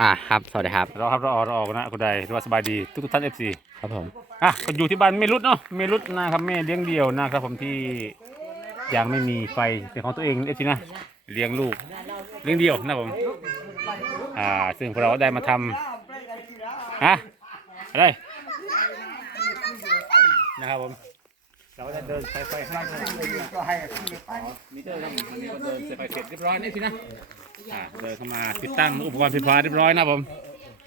อ่าครับ สวัสดีครับเราครับเราออกเราออกนะคุณใดรู้ว่าสบายดีทุกๆท่านเอฟซีครับผมอะก็อยู่ที่บ้านเมรุดเนาะเมรุดนะครับแม่เลี้ยงเดี่ยวนะครับผมที่ยังไม่มีไฟเป็นของตัวเองเอฟซีนะเลี้ยงลูกเลี้ยงเดี่ยวนะครับผมอ่าซึ่งพวกเราได้มาทำฮะอะไรนะครับผมเราก็ได้เดินสายไฟข้างล่างมิเตอร์ครับผมอันนี้ก็เดินสายไฟเสร็จเรียบร้อยนี่สินะ อ่าเดินเข้ามาติดตั้งอุปกรณ์ไฟฟ้าเรียบร้อยนะผม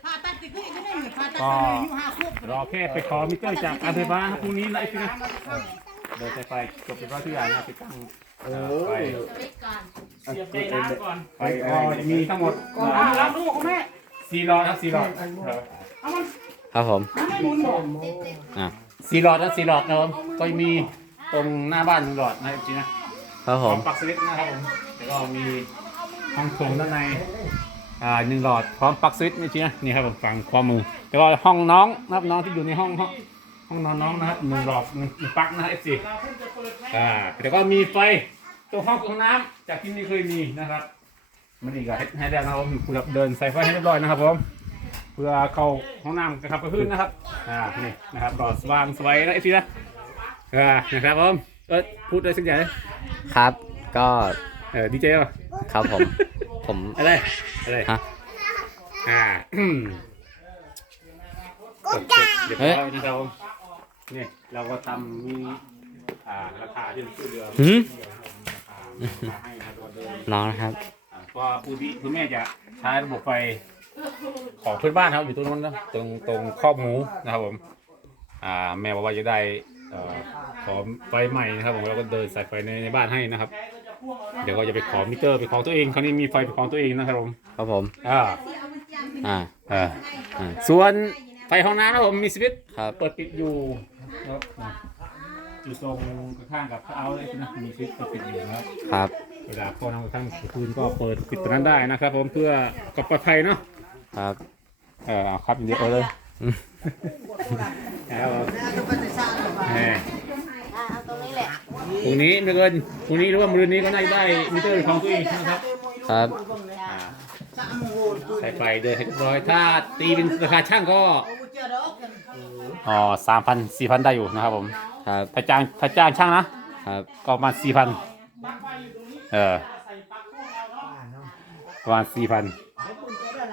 ผ่าตัดติดก็ยังไม่ได้ผ่าตัดก็อายุห้าขวบ รอแค่ไปขอมิเตอร์จากการไฟฟ้าครับพรุ่งนี้นะไอ้ที่นะเดินสายไฟจบเรียบร้อยทุกอย่างนะไปตั้งเออไฟเสียบในน้ำก่อนไฟก็จะมีทั้งหมดอ่ารับลูกของแม่สี่หลอดครับสี่หลอดเอามันครับผมเอาให้หมุนบอกอ่าสี่หลอดนะสี่หลอดนะครับผมก็มีตรงหน้าบ้านหนึ่งหลอดนะจริงนะครับผมปลั๊กสวิตช์นะครับผมแล้วก็มี ห้องโถงด้านในอ่าหนึ่งหลอดพร้อมปลั๊กสวิตช์นี่จริงนะนี่ครับผมฝั่งขวามมือแล้วก็ห้องน้องนะครับน้องที่อยู่ในห้องห้องห้องนอนน้องนะครับหนึ่งหลอดหนึ่งหนึ่งปลั๊กนะเอฟซีอ่าแต่ก็มีไฟตรงห้องห้องน้ำจากที่ไม่เคยมีนะครับ มันอีกอะให้ให้แล้นะครับผมเพื่อเดินใส่ไฟให้เรียบร้อยนะครับผมเพื่อเข้าห้องน้ำกระขับกระพื้นนะครับอ่านี่นะครับก็สว่างสวยนะไอ้ทีนะอ่านะครับผมเออพูดอะไรสักอย่างดิครับ ก็ เออดีเจป่ะครับผม ผมอะไรอะไรฮะอ่าอืมกดเสร็จเรียบร้อยนะครับผมนี่เราก็ทำมีอ่าราคาที่ช่วยเหลือหืมราคาให้นะครับก็เดินน้องนะครับอ่าเพราะว่าปูดีคุณแม่จะใช้ระบบไฟของเพื่อนบ้านครับอยู่ตรงนู้นนะตรงตรงครอบหมูนะครับผม อ่าแม่บอกว่าจะได้เอ่อขอไฟใหม่นะครับผมแล้วก็เดินสายไฟในในบ้านให้นะครับ เดี๋ยวก็จะไปขอมิเตอร์ไปของตัวเองคราวนี้มีไฟเป็นของตัวเองนะครับผมครับผม อ่าอ่า อ่าอ่า ส่วนไฟห้องน้ำนะครับผมมีสวิตช์ครับ เปิดปิดอยู่นะครับอยู่ตรงข้างๆกับเอาเลยนะมีสวิตช์เปิดปิดอยู่นะครับครับ เวลาพ่อน้ำทั้งคืนก็เปิดปิดตรงนั้นได้นะครับ ผมเพื่อความปลอดภัยเนาะครับ เออเอาครับเดี๋ยวเอาเลยแล้วจะไปในสระหรือเปล่าแหมเอาตรงนี้แหละ พรุ่งนี้ไม่เกินพรุ่งนี้หรือว่ามื้อนี้ก็น่าจะได้มิเตอร์ของตัวเองนะครับครับอ่าสระมงคลปืนใส่ไฟเดินให้เรียบร้อยถ้าตีเป็นราคาช่างก็เอาเจอดอกกันอ๋อสามพันสี่พันได้อยู่นะครับผมครับถ้าจ้างถ้าจ้างช่างนะครับก็ประมาณสี่พันเออประมาณสี่พัน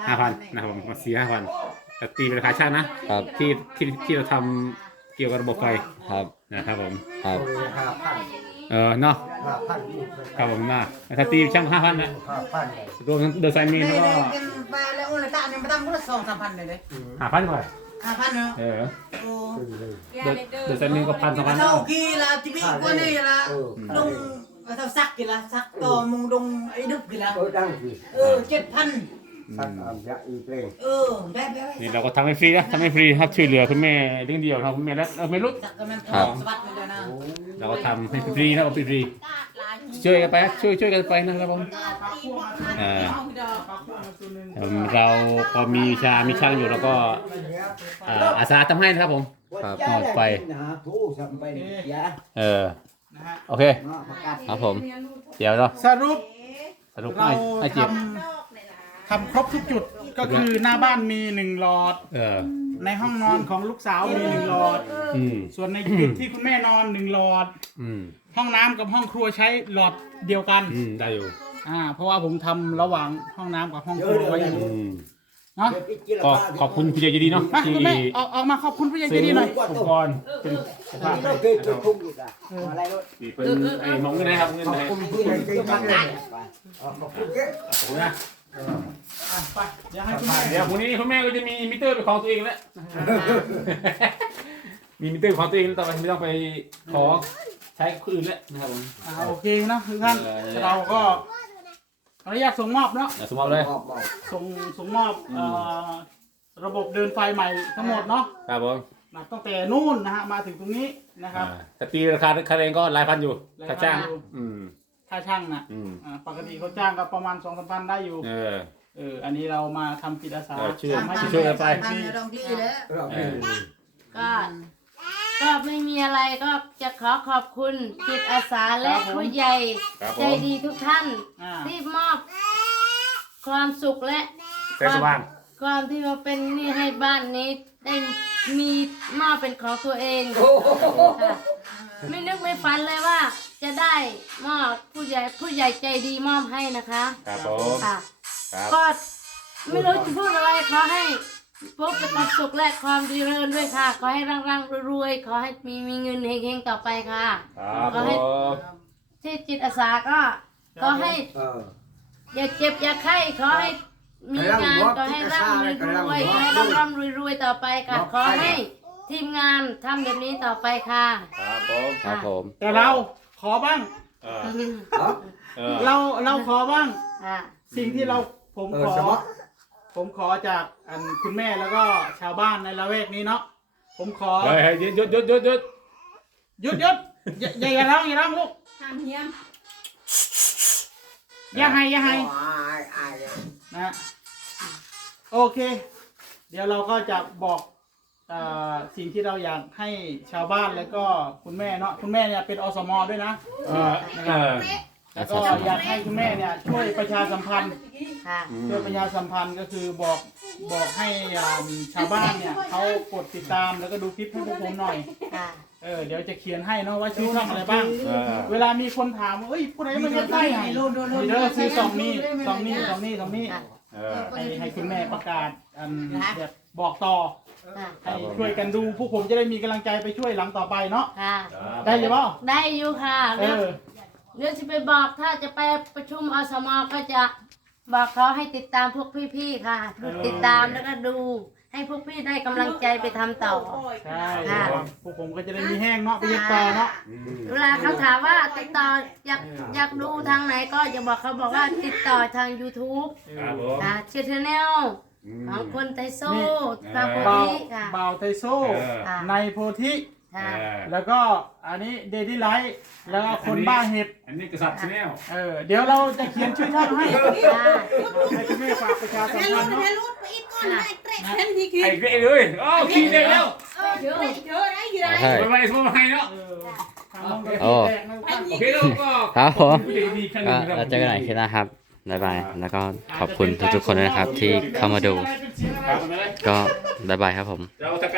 ห้าพันนะครับผมประมาณสี่ห้าพันแต่ตีเป็นราคาช่างนะครับที่ที่ที่เราทำเกี่ยวกับระบบไฟครับ นะครับผมครับห้าพันเออเนาะห้าพันลูกครับผมนะถ้าตีช่างห้าพันนะห้าพันรวมทั้งเดอะไซมีนนี่แล้วเลยก็กินไปแล้วอุ้นตาเนี่ยมาตั้งก็สองสามพันเลยเลยห้าพันกว่าห้าพันเนาะเออโอ้เดอะเดอะไซมีนก็พันสองพันเท่ากี่ละที่พี่กว่านี่ละเออดงเท่าซักกี่ละซักต่อมุงดงไอ้ดึกกี่ละเออดังสิเออเจ็ดพัน สักอันยะอีเพลงเออได้ได้นี่เราก็ทำให้ฟรีนะทำให้ฟรีครับช่วยเหลือคุณแม่เลี้ยงเดี่ยวนะครับคุณแม่และเออไม่รู้สักกันมันสบัดเลยนะเราก็ทำให้ฟรีนะครับฟรีๆช่วยกันไปช่วยช่วยกันไปนะครับผมเออเอิ่มเราพอมีวิชามีช่างอยู่เราก็อ่าอาสาทำให้นะครับผมครับหมดไฟนะทูสัมไปยะเออโอเคเนาะประกาศครับผม เดี๋ยวเราสรุปสรุปเราให้ให้ทเจ็บำ ทำครบทุกจุดก็คือหน้าบ้านมีหนึ่งหลอด เออ ในห้องนอนของลูกสาวมีหนึ่งหลอด อืม ส่วนในจุดที่คุณแม่นอนหนึ่งหลอด อืม ห้องน้ำกับห้องครัวใช้หลอดเดียวกันอืม ได้อยู่ อ่าเพราะว่าผมทำระหว่างห้องน้ำกับห้องครัวไว้อยู่อืม เนาะก็ขอบคุณพี่เจดีเนาะมาที่คุณแม่ออกออกมาขอบคุณผู้ใหญ่ใจซื้อดีหน่อยอุปกรณ์เป็นสุขภาพเราเคยจุดทุ่งอีกอะอะไรรถนี่เป็นไอ้น้องเงินนะครับเงินขอบนะคุณผู้ใหญ่ใจมากเลยขอบคุณเจ๊ขอบคุณนะ อะไปเดี๋ยวให้คุณแม่เดี๋ยวพรุ่งนี้คุณแม่ก็จะมีมิเตอร์เป็นของตัวเองแล้ว มีมิเตอร์ของตัวเองต่อไปไม่ต้องไปขอใช้คนอื่นแล้วนะครับผมอ่าโอเคนะทุกท่านเราก็ขออนุญาตส่งมอบเนาะเดี๋ยวสมมติเลยบอกบอกส่งส่งมอบเอ่อระบบเดินไฟใหม่ทั้งหมดเนาะครับผมนะตั้งแต่นู่นนะฮะมาถึงตรงนี้นะครับ อ่าแต่ตีราคาค่าแรงก็หลายพันอยู่หลายพัค่านจ้างอยู่อืม ค่าช่างนะอืมอ่าปกติเขาจ้างก็ประมาณสองสามพันได้อยู่ เออ เออ อันนี้เรามาทำจิตอาสาเออช่วย ทำให้ช่วยกันไปฟรีเราเออ ก็ก็ไม่มีอะไรก็จะขอขอบคุณจิตอาสาและผู้ใหญ่ครับผใจมดีทุกท่าน อ่าที่มอบความสุขและแสงสว่างความที่มาเป็นหนี่ให้บ้านนี้ได้มีหม้อเป็นของตัวเองค่ะ ไม่นึกไม่ฝันเลยว่า จะได้หม้อผู้ใหญ่ผู้ใหญ่ใจดีมอบให้นะคะครับผมค่ะครับ ก็ไม่รู้จะพูดอะไรขอให้พบแต่ความสุขและความดีเริญด้วยค่ะ ขอให้ร่างร่างๆรวยๆขอให้มีมีเงินเฮงๆต่อไปค่ะ ครับขอให้ผมที่จิตอาสาก็ขอให้ เออ อย่าเจ็บอย่าไข้ขอให้มีงานขอให้ร่ำรวยรวยขอให้ร่ำร่ำรวยรวยต่อไปค่ะขอให้ ทีมงานทำแบบนี้ต่อไปค่ะ ครับผมครับผมแต่เราขอบ้าง เออเนาะเออเราเราขอบ้างค่ะสิ่งที่เราผมเอขออสมมติผมขอจากอันคุณแม่แล้วก็ชาวบ้านในละแวกนี้เนาะผมขอเฮ้ยเฮ้ยหยุดหยุดหยุดหยุดหยุดหยุดหยุดอย่าอย่าอย่าร้องอย่าร้องลูกห้ามเฮียมอย่าให้อย่าให้อายอายเลยนะโอเค เดี๋ยวเราก็จะบอกเออสิ่งที่เราอยากให้ชาวบ้านแล้วก็คุณแม่เนาะคุณแม่เนี่ยเป็นอสมด้วยนะเออเออแล้วก็อยากให้คุณแม่เนี่ยช่วยประชาสัมพันธ์ค่ะ ช่วยประชาสัมพันธ์ก็คือบอกบอกให้อ่าชาวบ้านเนี่ยเขากดติดตามแล้วก็ดูคลิปให้พวกผมหน่อย ค่ะ เออเดี๋ยวจะเขียนให้เนาะว่าชื่อช่องอะไรบ้าง เออเวลามีคนถามว่าเอ้ยผู้ใดมันจะได้ไงเดี๋ยวซื้อสองนี้สองนี้สองนี้สองนี้ค่ะเออ ให้ให้คุณแม่ประกาศอันแบบ บอกต่อค่ะให้ช่วยกันดูพวกผมจะได้มีกำลังใจไปช่วยหลังต่อไปเนาะค่ะ ได้หรือเปล่าได้อยู่ค่ะเอเดี๋ยวอเดี๋ยวจะไปบอกถ้าจะไปประชุมอสมก็จะบอกเขาให้ติดตามพวกพี่ๆค่ะ ติดตามแล้วก็ดู ให้พวกพี่ได้กำลังใจไปทำต่อ ใช่ค่ะ พวกผมก็จะได้มีแห้งเนาะไปเย็บต่อเนาะ เวลาเขาถามว่าติดต่ออยากอยากดูทางไหนก็จะบอกเขาบอกว่าติดต่อทาง YouTube ครับผมค่ะเชนแนล ของคนไทโซ่ทางโพเบาธิค่ะ เบาไทโซ่เออ ค่ะ ในโพธิ ค่ะแล้วก็อันนี้เดดี้ไลท์แล้วก็คนบ้าเห็ดอันนี้กษัตริย์ชาแนลเออเดี๋ยวเราจะเขียนชื่อท่านให้ค่ะ ให้คุณแม่ฝากประชาสัมพันธ์เนาะรูดไปอีกก่อนให้เตะแผ่นที่คิดไอ้เกรเลยอ้าวขี้ได้แล้วเยอะเยอะได้กี่ไรไปไปสมให้เนาะเออทางน้องก็โอ้แตกนะท่านโอเคแล้วก็ครับผม ผู้ใหญ่ดีครั้งหก็นึ่งครับเราเจอกันใหม่คลิปหน้าครับ บ๊ายบาย แล้วก็ขอบคุณทุกๆคนด้วยนะครับที่เข้ามาดูครับไปเลยก็บ๊ายบายครับผมเราจะ